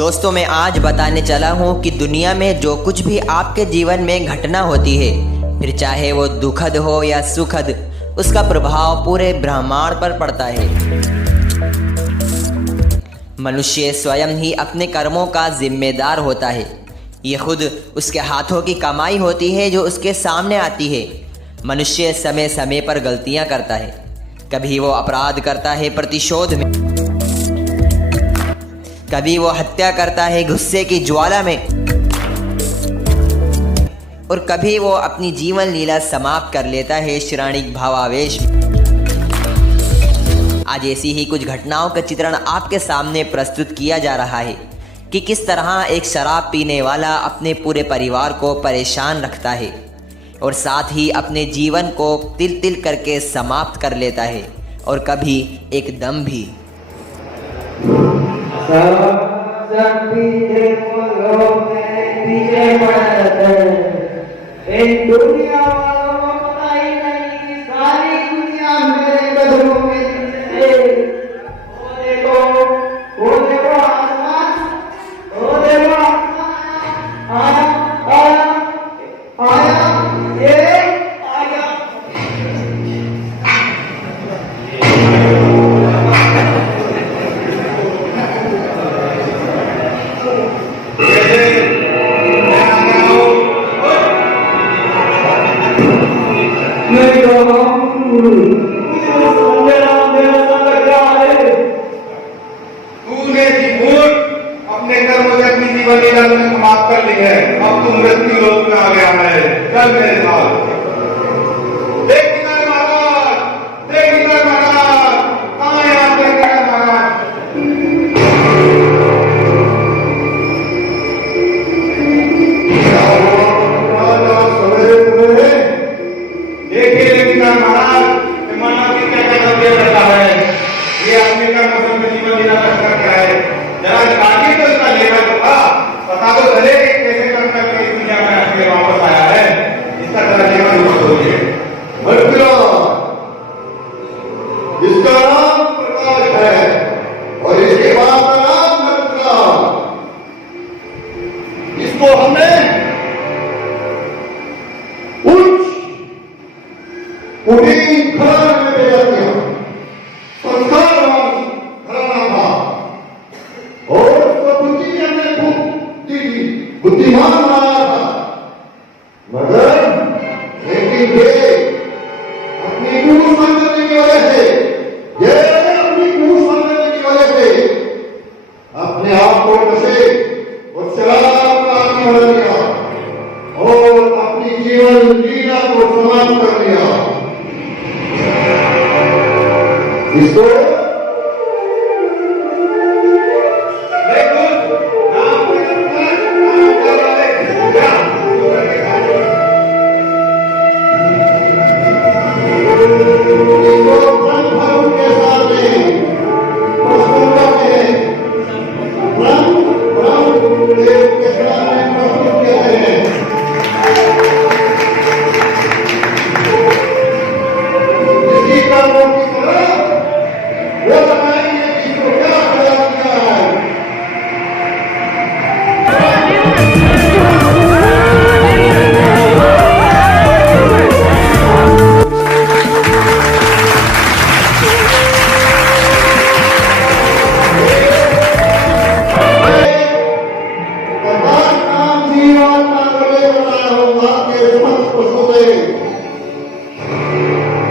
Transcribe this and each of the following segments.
दोस्तों मैं आज बताने चला हूँ कि दुनिया में जो कुछ भी आपके जीवन में घटना होती है, फिर चाहे वो दुखद हो या सुखद, उसका प्रभाव पूरे ब्रह्मांड पर पड़ता है। मनुष्य स्वयं ही अपने कर्मों का जिम्मेदार होता है। ये खुद उसके हाथों की कमाई होती है जो उसके सामने आती है। मनुष्य समय समय पर गलतियाँ करता है। कभी वो अपराध करता है प्रतिशोध में, कभी वो हत्या करता है गुस्से की ज्वाला में, और कभी वो अपनी जीवन लीला समाप्त कर लेता है क्षणिक भावावेश में। आज ऐसी ही कुछ घटनाओं का चित्रण आपके सामने प्रस्तुत किया जा रहा है कि किस तरह एक शराब पीने वाला अपने पूरे परिवार को परेशान रखता है और साथ ही अपने जीवन को तिल तिल करके समाप्त कर लेता है, और कभी एकदम भी। दुनिया वालों को पता ही नहीं कि सारी दुनिया मेरे कदमों में नीचे। वो देखो आसमान, आया आया आया, ये आया। तूने अपने कर्मों से अपनी जीवन लीला समाप्त कर ली है। अब तू मृत्यु लोक में आ गया है। चल मेरे साथ। देख निकल महाराज, देख निकल महाराज, कहाँ है आप? देख निकल महाराज। देखिए निकल महाराज, मानव की क्या क्या गलतियां करता है। ये अपने कर्मों से अपनी जीवन लीला नष्ट करता है। जरा काटिए तो इसका लेखा तो था, पता तो चले कि कैसे कर्म करके इस दुनिया में आके वापस आया है। इसका जरा लेखा नोट करिए। इसका नाम प्रकाश है और इसके बाद का नाम नरका। इसको हमने उड़ी घर में भेजा दिया। संस्कारवान घराना था और उसको बुद्धि की हमने खूब दी, बुद्धिमान बनाया था। मगर लेकिन ये अपनी कुछ संगति की वजह से, अपनी कुछ संगति की वजह से अपने आप को नशे और शराब का आदि बना लिया और अपनी जीवन लीला को समाप्त कर दिया। इसको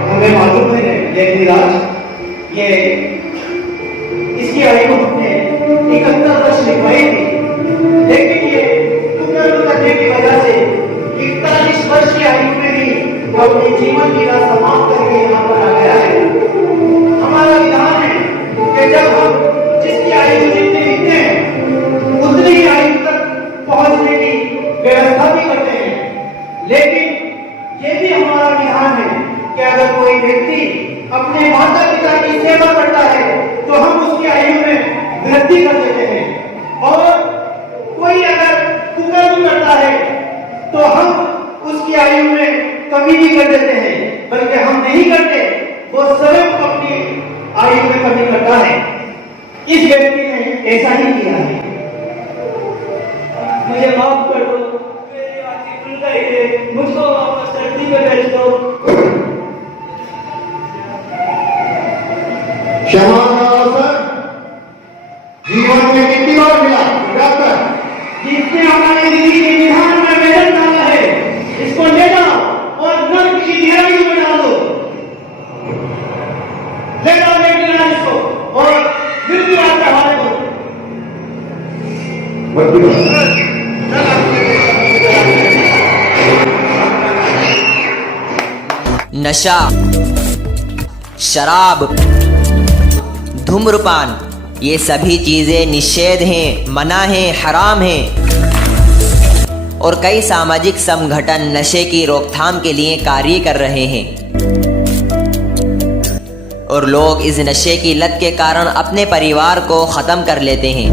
हमें मालूम है ये इसकी आयु हमने 71 वर्ष लिखवाई थी, लेकिन ये कुकर्म करने की वजह से 41 वर्ष की आयु में ही वो अपनी जीवन लीला समाप्त करके यहाँ पर आ गया है। हमारा विधान है कि जब हम जिसकी आयु जितनी लिखते हैं उतनी ही आयु तक पहुंचने की व्यवस्था भी करते हैं, लेकिन ये भी हमारा विधान है कि अगर कोई व्यक्ति अपने माता पिता की सेवा करता है तो हम उसकी आयु में वृद्धि कर देते हैं, और कोई अगर कुकर्म करता है तो हम उसकी आयु में कमी भी कर देते हैं, बल्कि हम नहीं करते, वो स्वयं अपनी आयु में कमी करता है। इस व्यक्ति ने ऐसा ही किया है। मुझे माफ कर दो, मेरी आंखें खुल गई है, मुझको वापस धरती पे भेज दो। क्षमा का अवसर जीवन में कितनी बार मिला डॉक्टर? जिसने हमारी जिंदगी के विधान में मेहनत डाला है, इसको ले जाओ और नर्क की गहराई में डालो। ले जाओ इसको और मृत्यु आपके हवाले करो। नशा, शराब, धूम्रपान, ये सभी चीजें निषेध हैं, मना हैं, हराम हैं। और कई सामाजिक संगठन नशे की रोकथाम के लिए कार्य कर रहे हैं और लोग इस नशे की लत के कारण अपने परिवार को खत्म कर लेते हैं।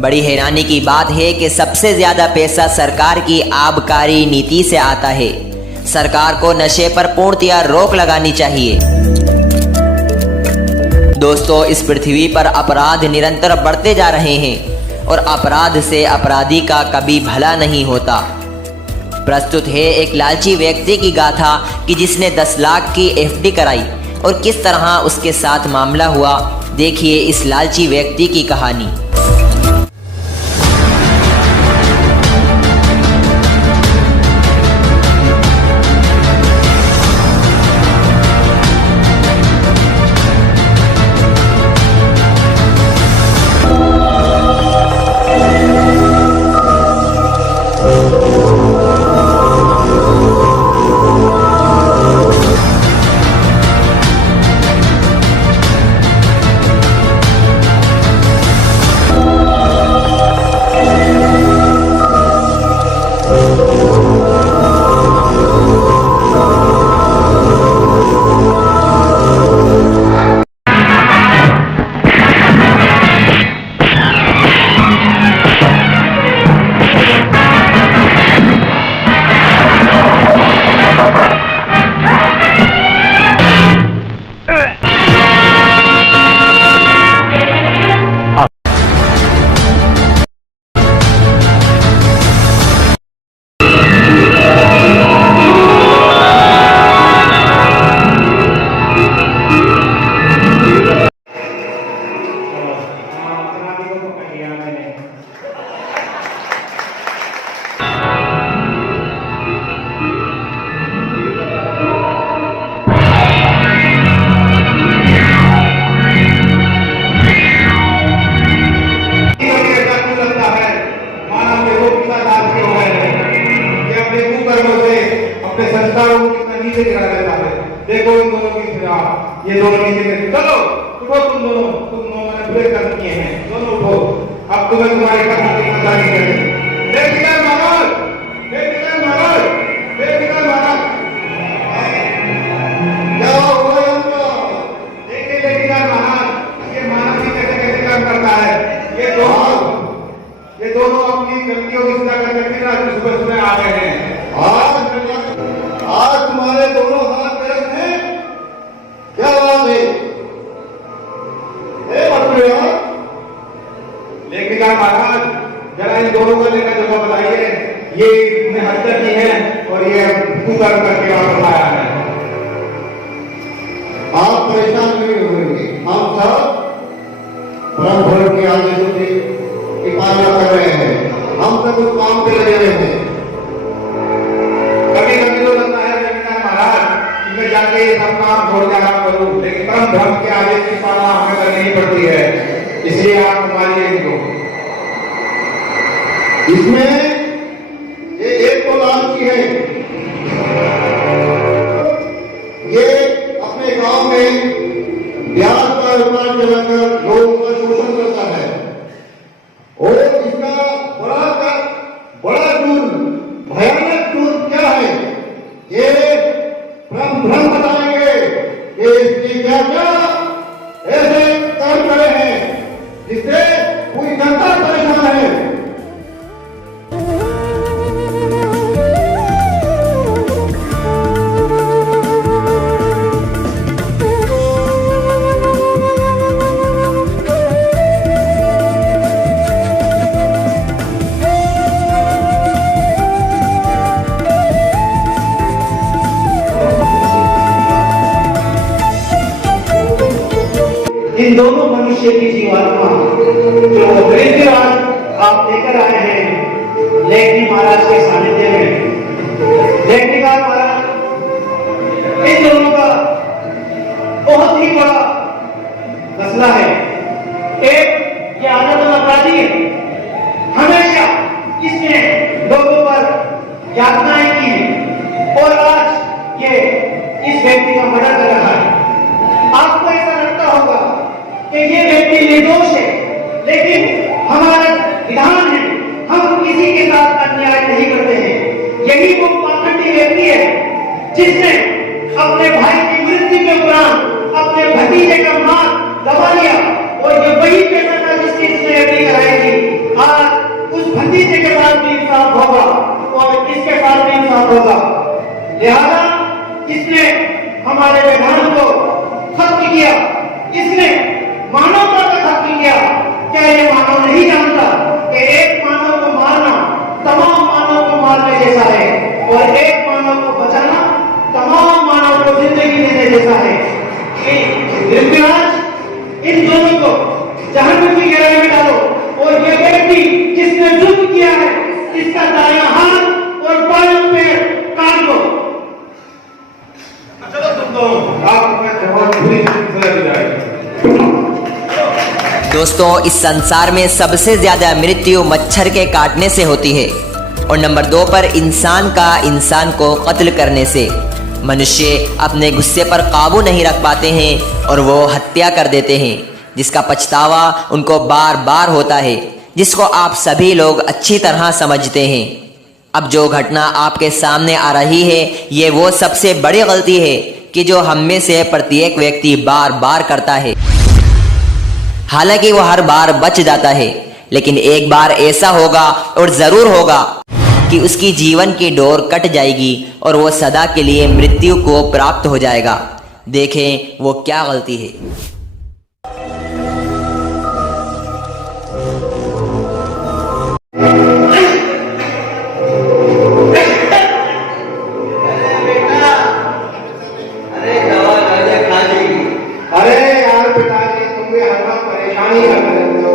बड़ी हैरानी की बात है कि सबसे ज्यादा पैसा सरकार की आबकारी नीति से आता है। सरकार को नशे पर पूर्णतया रोक लगानी चाहिए। दोस्तों, इस पृथ्वी पर अपराध निरंतर बढ़ते जा रहे हैं और अपराध से अपराधी का कभी भला नहीं होता। प्रस्तुत है एक लालची व्यक्ति की गाथा कि जिसने 10 लाख की एफडी कराई और किस तरह उसके साथ मामला हुआ। देखिए इस लालची व्यक्ति की कहानी। संस्कारों को कितना नीचे गिरा देता है। देखो इन दोनों की फिरा, ये दोनों नीचे गिरे। चलो उठो, तुम दोनों मैंने बुरे कर्म किए हैं, दोनों उठो। अब तुम्हें तुम्हारे कर्म की सजा दी जाएगी। बेफिक्र महाराज, बेफिक्र महाराज, बेफिक्र महाराज। क्या हुआ इनका? देखिए बेफिक्र महाराज, ये मानव जी कैसे कैसे काम करता है। ये दोनों अपनी गलतियों की सजा करके फिर आज सुबह सुबह आ गए हैं। आज तुम्हारे दोनों हाथ पैर हैं, क्या बात है? लेकिन महाराज जरा इन दोनों का लेकर जवाब बताइए, ये ने हत्या की है और ये कुकर्म करके वापस आया है। आप परेशान नहीं होंगे, हम सब परम भर के आदेशों की पालना कर रहे हैं। हम सब उस काम पे लगे हुए हैं। कभी कभी तो लगता है महाराज कि मैं जाके ये सब काम छोड़ के आराम करूं, लेकिन परम धर्म के आदेश की पालना हमें करनी ही पड़ती है। इसलिए आप हमारी इनको इसमें ये एक तो लालची है, ये अपने गांव में ब्याज का रुपया चलाकर लोगों का शोषण करता है और इसका बड़ा टूल, भयानक टूल क्या है ये भ्रम बताएंगे कि इसने क्या क्या ऐसे कर्म करे हैं जिससे पूरी जनता परेशान है। इन दोनों मनुष्य की जीवात्मा जो मृत्यु आज आप लेकर आए हैं लेखनी महाराज के सानिध्य में, लेखनीकार महाराज इन दोनों का बहुत ही बड़ा मसला है। एक ये आदत अपराधी है, हमेशा इसने लोगों पर यातनाएं की है और आज ये इस व्यक्ति का मर्डर कर रहा है। आपको ऐसा लगता होगा कि ये व्यक्ति निर्दोष है, लेकिन हमारा विधान है हम किसी के साथ अन्याय नहीं करते हैं। यही वो पाखंडी व्यक्ति है जिसने अपने भाई की मृत्यु के दौरान अपने भतीजे का मां दबा लिया और ये वही पेशा था जिसकी इसने हत्या कराई थी। आज उस भतीजे के साथ भी इंसाफ होगा और इसके साथ भी इंसाफ होगा। लिहाजा इसने हमारे विधान को खत्म किया, इसने मानवता का खत्म किया। क्या ये मानव नहीं जानता कि एक मानव को मारना तमाम मानव को मारने जैसा है और एक मानव को बचाना तमाम मानव को जिंदगी देने जैसा है। ऋतुराज इन दोनों को जहन्नुम की गहराई में डालो और ये व्यक्ति जिसने जुल्म किया है इसका दायां हाथ और बायां पैर काट दो। चलो तुम दोनों आप अपना जवान पूरी सजा दी जाएगी। दोस्तों, इस संसार में सबसे ज्यादा मृत्यु मच्छर के काटने से होती है और नंबर 2 पर इंसान का इंसान को कत्ल करने से। मनुष्य अपने गुस्से पर काबू नहीं रख पाते हैं और वो हत्या कर देते हैं, जिसका पछतावा उनको बार बार होता है, जिसको आप सभी लोग अच्छी तरह समझते हैं। अब जो घटना आपके सामने आ रही है ये वो सबसे बड़ी गलती है कि जो हम में से प्रत्येक व्यक्ति बार बार करता है। हालांकि वो हर बार बच जाता है, लेकिन एक बार ऐसा होगा और जरूर होगा कि उसकी जीवन की डोर कट जाएगी और वो सदा के लिए मृत्यु को प्राप्त हो जाएगा। देखें वो क्या गलती है। अरे यार पिताजी, तुम भी हर बार परेशानी करते रहते हो।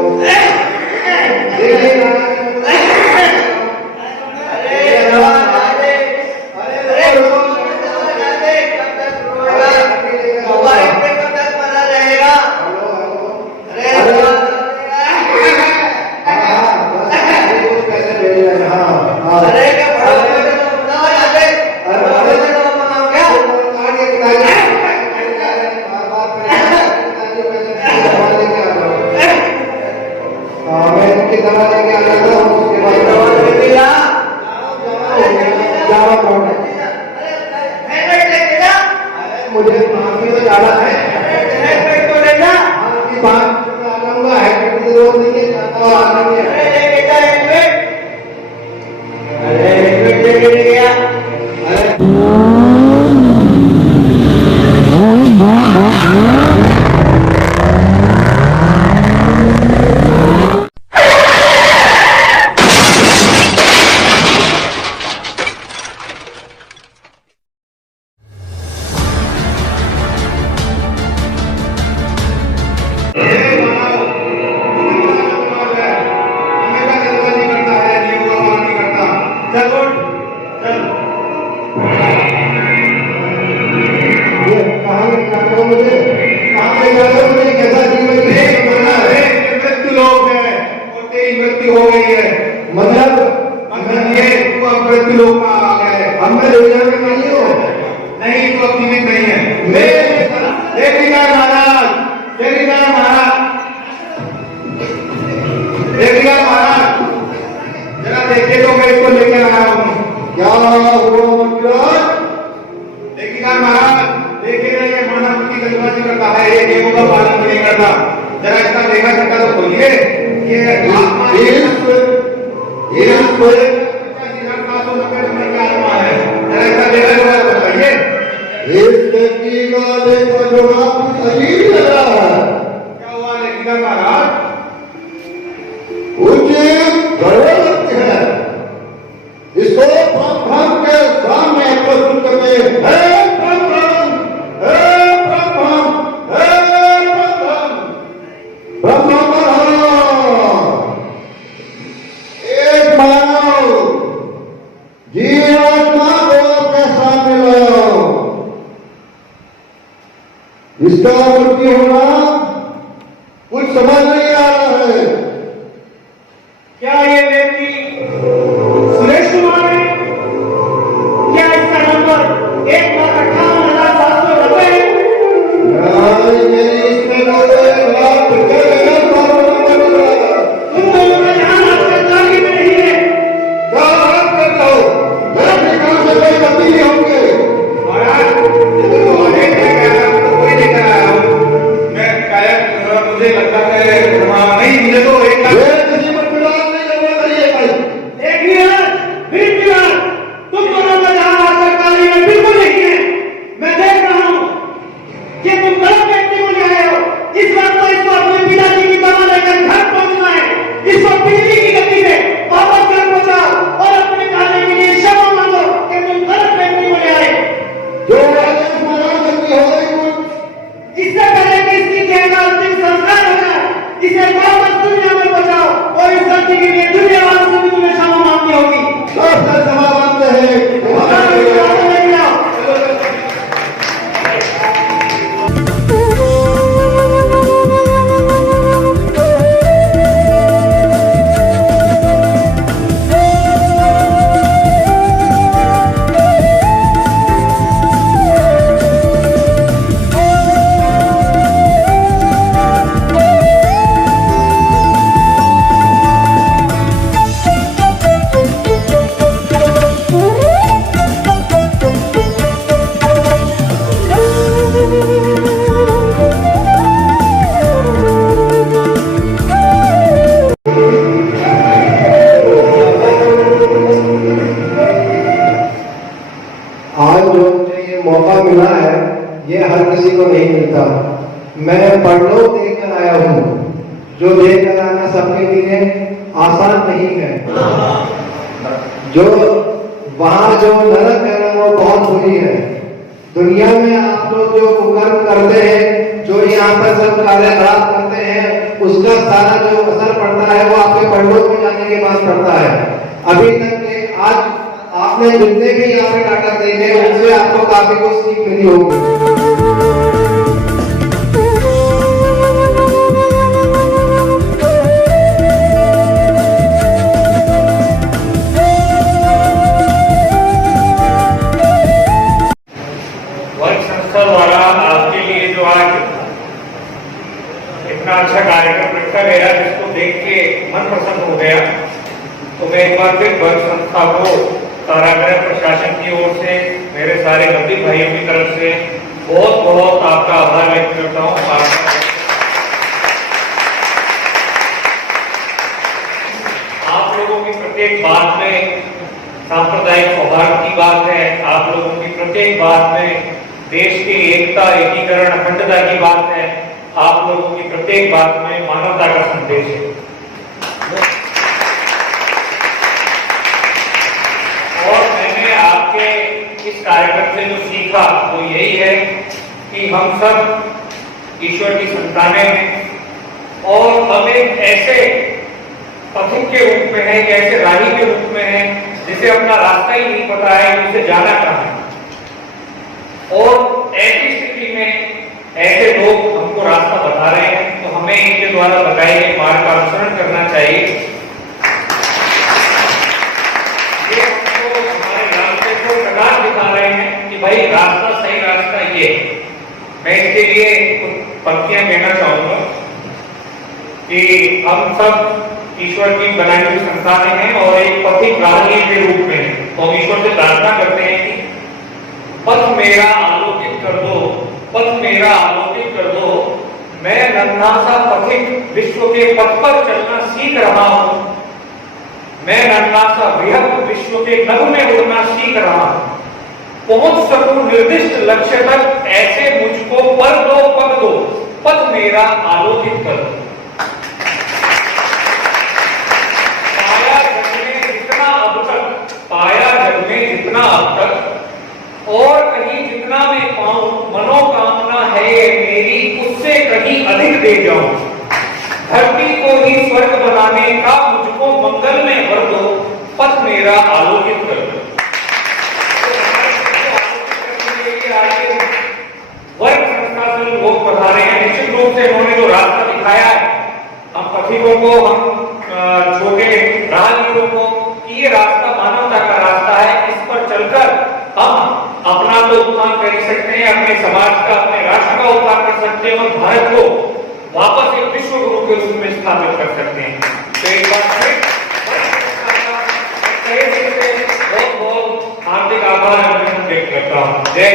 मुझे माफी तो जाना है, बात आ जाऊंगा है कि जरूरत नहीं है, जाता हूं आ रही है। मृत्यु हो गई है, मतलब ये तू अब मृत्यु लोक में आ गया है। हम में दुनिया में नहीं हो, नहीं तो अब जीवित नहीं है। देखिएगा महाराज, देखिएगा महाराज, देखिएगा महाराज, जरा देखिए तो मैं इसको लेकर आया हूँ। क्या हुआ महाराज? देखिएगा महाराज, देखिएगा ये मानव की गलबाजी करता है, ये नियमों का पालन नहीं करता। जरा इसका देखा सकता तो खोलिए। ये इस व्यक्ति का देखा जो आपको अजीब लग रहा है। क्या हुआ लेखिका महाराज? उचित गलत है, इसको ब्रह्म के सामने प्रस्तुत करके हे ब्रह्म, हे ब्रह्म, हे ब्रह्म, इसका मूर्ति होना कुछ समझ नहीं आ रहा है। क्या ये व्यक्ति सुरेश कुमार है? क्या इसका नंबर 1,58,790 है? इसमें तुम दोनों का ध्यान आपका जागी में नहीं है। क्या बात करता हो? मैं भी काम से कोई गलती नहीं होंगे। महाराज ये तो आगे कोई लेकर आया हूँ। मैं शायद मुझे लगता है नहीं, मुझे तो एक लाख किसी पर विवाद नहीं करना चाहिए भाई। देखिए फिर विवाद, तुम दोनों का ध्यान आपका जागी में बिल्कुल नहीं है। मैं देख रहा हूँ कि तुम गलत व्यक्ति को ले आए हो। इस बात को इसको अपने पिताजी की दवा लेकर घर पहुंचना है। इसको बिजली की गति से वापस घर पहुंचाओ और अपने खाने के लिए क्षमा मांगो कि तुम गलत व्यक्ति को ले आए। जो आदेश माना गलती हो गई कुछ। इससे पहले कि इसकी देह का अंतिम संस्कार हो जाए, इसे वापस दुनिया में पहुंचाओ और इस गलती के लिए दुनिया वालों से भी तुम्हें क्षमा मांगनी होगी। सब समा मानते हैं। आज जो मुझे ये मौका मिला है, ये हर किसी को नहीं मिलता। मैं परलोक देखकर आया हूँ, जो देखकर आना सबके लिए आसान नहीं है। जो वहाँ जो नरक है ना, वो बहुत बुरी है। दुनिया में आप लोग जो कुकर्म करते हैं, जो यहाँ पर सब कार्य खराब करते हैं, उसका सारा जो असर पड़ता है वो आपके परलोक में जाने के बाद पड़ता है। अभी तक के आज आपने जितने भी यहाँ पे नाटक देखे उनसे आपको काफी कुछ सीख मिली होगी। वर्ग संस्था द्वारा आपके लिए जो आज इतना अच्छा कार्यक्रम रखा गया, जिसको देख के मन प्रसन्न हो गया, तो मैं एक बार फिर वर्ग संस्था को कारागृह प्रशासन की ओर से, मेरे सारे बंदी भाइयों की तरफ से बहुत बहुत आपका आभार व्यक्त करता हूँ। आप लोगों की प्रत्येक बात में सांप्रदायिक सौहार्द की बात है। आप लोगों की प्रत्येक बात में देश की एकता, एकीकरण, अखंडता की बात है। आप लोगों की प्रत्येक बात में मानवता का संदेश है। और मैंने आपके इस कार्यक्रम से जो सीखा वो यही है कि हम सब ईश्वर की संतानें हैं और हम एक ऐसे पथिक के रूप में हैं, ऐसे राही के रूप में हैं जिसे अपना रास्ता ही नहीं पता है कि उसे जाना कहाँ है। और ऐसी स्थिति में ऐसे लोग हमको रास्ता बता रहे हैं, तो हमें इनके द्वारा बताए गए मार्ग का अनुसरण करना चाहिए। ये हमको हमारे रास्ते को प्रकाश दिखा रहे हैं कि भाई रास्ता, सही रास्ता ये है। मैं इसके लिए कुछ पंक्तियां कहना चाहूंगा कि हम सब ईश्वर की बनाई हुई संतानें हैं और एक पथिक राहगीर के रूप में हैं। तो हम ईश्वर से प्रार्थना करते हैं कि पथ मेरा आलोकित कर दो, पथ मेरा आलोकित कर दो। मैं नन्हा सा पथिक विश्व के पथ पर चलना सीख रहा हूं। मैं नन्हा सा बृहद विश्व के नभ में उड़ना सीख रहा हूं। पहुंच सकूं निर्दिष्ट लक्ष्य तक, ऐसे मुझको पल दो, पग दो, पथ मेरा आलोकित कर दो। पाया जग में जितना अब तक और कहीं जितना मैं पाऊं, मनोकामना है मेरी उससे कहीं अधिक दे जाऊं। धरती को ही स्वर्ग बनाने का मुझको मंगल में भर दो, पथ मेरा आलोकित कर दो। वर्ग संस्था से वो दिखाया है हम पथिकों को, हम छोटे राहगीरों को कि ये रास्ता मानवता का रास्ता है, इस पर चलकर हम अपना तो उत्थान कर सकते हैं, अपने समाज का, अपने राष्ट्र का उत्थान कर सकते हैं और भारत को वापस एक विश्व गुरु के रूप में स्थापित कर सकते हैं। तो एक बार फिर बहुत बहुत हार्दिक आभार व्यक्त करता हूँ। जय